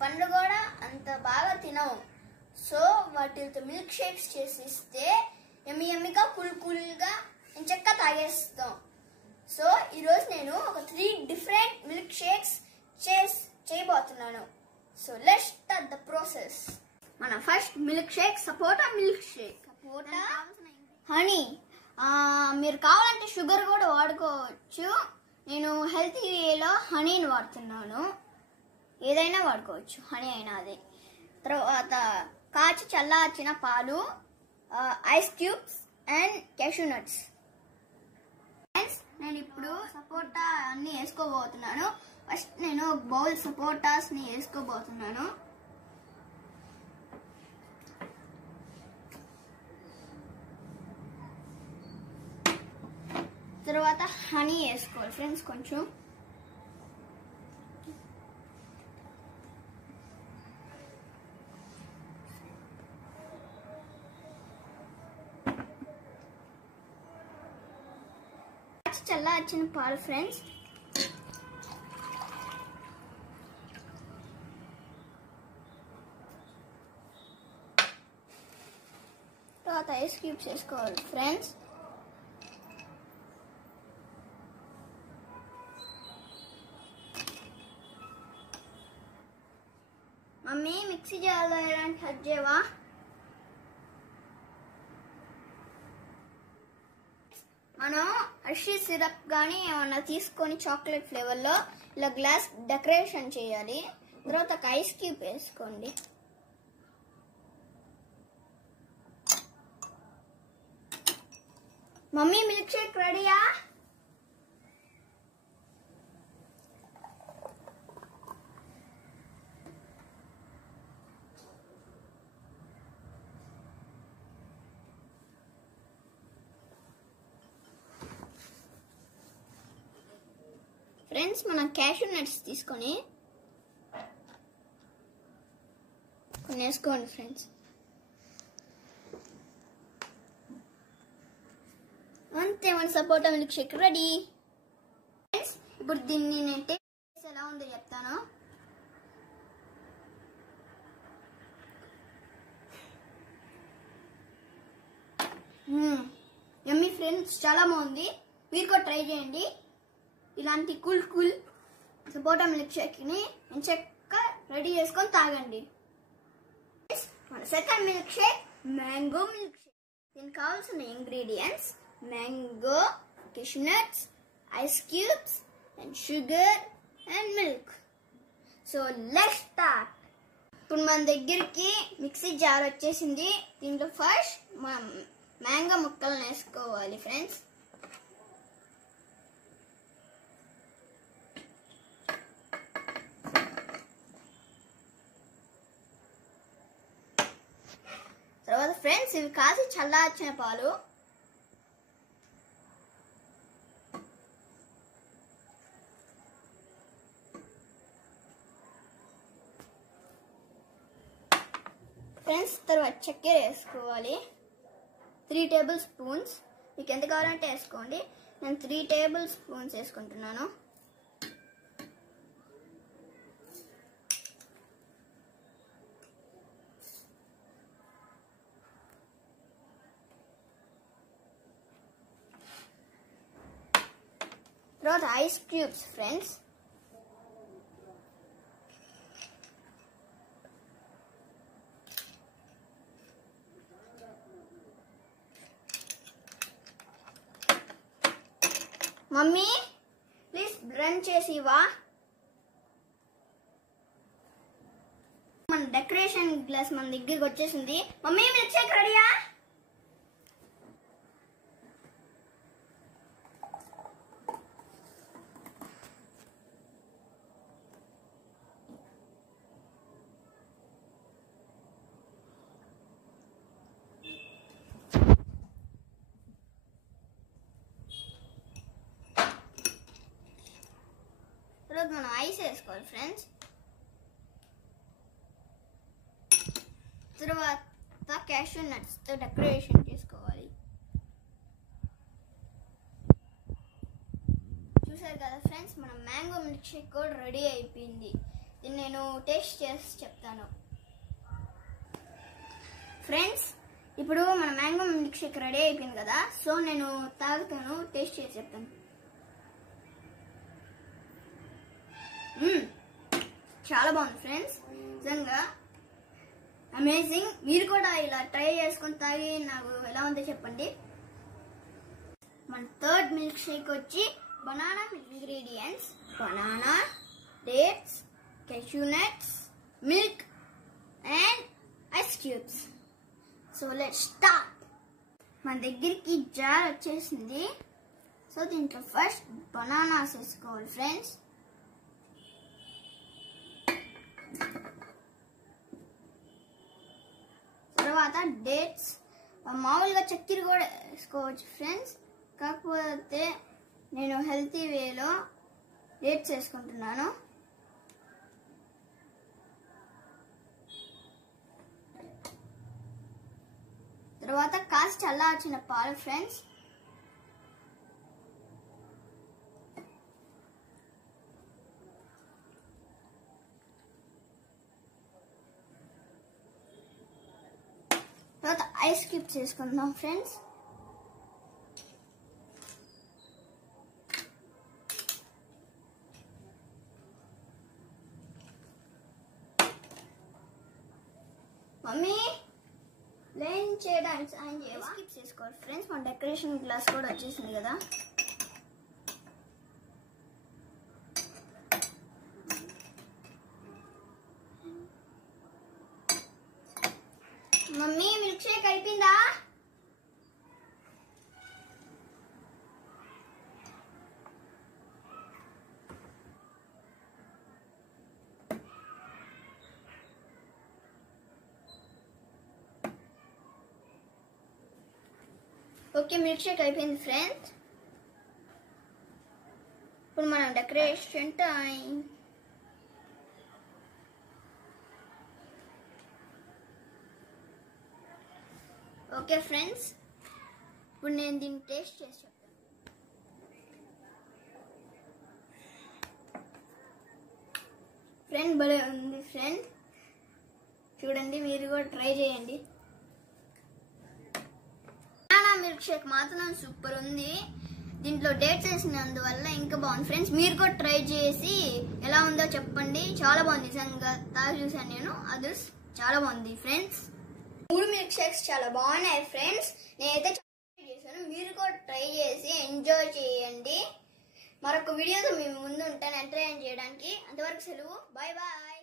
పండ్లు కూడా అంత బాగా తినవు. సో వాటితో మిల్క్ షేక్స్ చేసి ఇస్తే యమ్మీ యమ్మీగా కూల్గా ఎంచక్కా తాగేస్తాం. సో ఈరోజు నేను ఒక 3 డిఫరెంట్ మిల్క్ షేక్స్ చేయబోతున్నాను. So let's start the process. మన ఫస్ట్ మిల్క్ షేక్ సపోటా మిల్క్ షేక్. సపోటా, హనీ. మీరు కావాలంటే షుగర్ కూడా వాడుకోవచ్చు. నేను హెల్తీ వేలో హనీని వాడుతున్నాను. ఏదైనా వాడుకోవచ్చు, హనీ అయినా అదే. తర్వాత కాచి చల్లార్చిన పాలు, ice cubes and cashew nuts. నేను ఇప్పుడు సపోటా అన్ని వేసుకోబోతున్నాను. ఫస్ట్ నేను ఒక బౌల్ సపోటాస్ని వేసుకోబోతున్నాను. తర్వాత హనీ వేసుకోవాలి ఫ్రెండ్స్ కొంచెం. చల్లార్చిన పాలు ఫ్రెండ్స్. తర్వాత ఐస్ క్యూబ్స్ వేసుకోవాలి ఫ్రెండ్స్. మమ్మీ మిక్సీ జార్లో ఎలాంటి టచ్ చేయవా? మనం హర్షీ సిరప్ కానీ ఏమన్నా తీసుకొని చాక్లెట్ ఫ్లేవర్లో ఇలా గ్లాస్ డెకరేషన్ చేయాలి. తర్వాత ఒక ఐస్ క్యూబ్ వేసుకోండి. మమ్మీ మిల్క్ షేక్ రెడీయా? ఫ్రెండ్స్ మనం క్యాషూ నట్స్ తీసుకొని కొన్ని వేసుకోండి ఫ్రెండ్స్. అంతే మన సపోటా మిల్క్ షేక్ రెడీ. ఫ్రెండ్స్ ఇప్పుడు దీన్ని నేను టేస్ట్ ఎలా ఉందో చెప్తాను. యమ్మీ ఫ్రెండ్స్, చాలా బాగుంది. మీరు కూడా ట్రై చేయండి. ఇలాంటి కూల్ సపోటా మిల్క్ షేక్ని ఎంచక్కా రెడీ చేసుకొని తాగండి. మన second milk shake mango milk shake. దీనికి కావాల్సిన ingredients mango, cashew nuts, ice cubes and sugar and milk. So let's start. ఇప్పుడు మన దగ్గరికి మిక్సీ జార్ వచ్చేసింది. దీంట్లో ఫస్ట్ మనం మ్యాంగో ముక్కలను వేసుకోవాలి ఫ్రెండ్స్. తర్వాత ఫ్రెండ్స్ ఇవి కాసి చల్లార్చిన పాలు. ఫ్రెండ్స్ తర్వాత చక్కెర వేసుకోవాలి. 3 టేబుల్ స్పూన్స్. మీకు ఎంత కావాలంటే వేసుకోండి. నేను 3 టేబుల్ స్పూన్స్ వేసుకుంటున్నాను. తర్వాత ice cubes friends. Mummy please run చేసివా? మన డెకరేషన్ గ్లాస్ మన దగ్గరికి వచ్చేసింది. మమ్మీ మిల్క్ షేక్ రెడీయా? తర్వాత మనం ఐస్ వేసుకోవాలి ఫ్రెండ్స్. తర్వాత క్యాషూ నట్స్తో డెకరేషన్ చేసుకోవాలి. చూసారు కదా ఫ్రెండ్స్, మన మ్యాంగో మిల్క్ షేక్ కూడా రెడీ అయిపోయింది. దీన్ని నేను టేస్ట్ చేసి చెప్తాను. ఫ్రెండ్స్, ఇప్పుడు మన మ్యాంగో మిల్క్ షేక్ రెడీ అయిపోయింది కదా. సో నేను తాగుతాను, టేస్ట్ చేసి చెప్తాను. చాలా బాగుంది ఫ్రెండ్స్, నిజంగా అమేజింగ్. మీరు కూడా ఇలా ట్రై చేసుకొని తాగి నాకు ఎలా ఉందో చెప్పండి. మన థర్డ్ మిల్క్ షేక్ వచ్చి banana ingredients: banana, dates, cashew nuts, milk and ice cubes. So let's start. మన దగ్గరికి జార్ వచ్చేసింది. సో దీంట్లో ఫస్ట్ బనానాస్ వేసుకోవాలి ఫ్రెండ్స్. తర్వాత డేట్స్, మామూలుగా చక్కెర కూడా వేసుకోవచ్చు ఫ్రెండ్స్, కాకపోతే నేను హెల్తీ వేలో డేట్స్ వేసుకుంటున్నాను. తర్వాత కాస్త చల్లార్చిన పాలు ఫ్రెండ్స్. తర్వాత ఐస్ క్యూబ్స్ వేసుకుందాం ఫ్రెండ్స్. మమ్మీ లైన్ చేయడానికి సాయం చేయవా? స్కిప్ చేసుకోవాలి ఫ్రెండ్స్. మన డెకరేషన్ గ్లాస్ కూడా వచ్చేసింది కదా. మమ్మీ మిల్క్ షేక్ అయిపోయిందా? ఓకే, మిల్క్ షేక్ అయిపోయింది ఫ్రెండ్స్. ఇప్పుడు మనం డెకరేషన్ టైం. ఓకే ఫ్రెండ్స్, ఇప్పుడు నేను దీన్ని టేస్ట్ చేసి చెప్తాను. ఫ్రెండ్ భలే ఉంది ఫ్రెండ్, చూడండి, మీరు కూడా ట్రై చేయండి. మిల్క్ షేక్ మాత్రం సూపర్ ఉంది. దీంట్లో డేట్స్ వేసినందువల్ల ఇంకా బాగుంది ఫ్రెండ్స్. మీరు కూడా ట్రై చేసి ఎలా ఉందో చెప్పండి. చాలా బాగుంది, నిజంగా తాగి చూసాను నేను, అది చాలా బాగుంది ఫ్రెండ్స్. 3 మిల్క్ షేక్స్ చాలా బాగున్నాయి ఫ్రెండ్స్. నేనైతే ట్రై చేశాను, మీరు కూడా ట్రై చేసి ఎంజాయ్ చేయండి. మరొక వీడియోతో మేము ముందు ఉంటాను ఎంటర్టైన్ చేయడానికి. అంతవరకు సెలవు, బాయ్ బాయ్.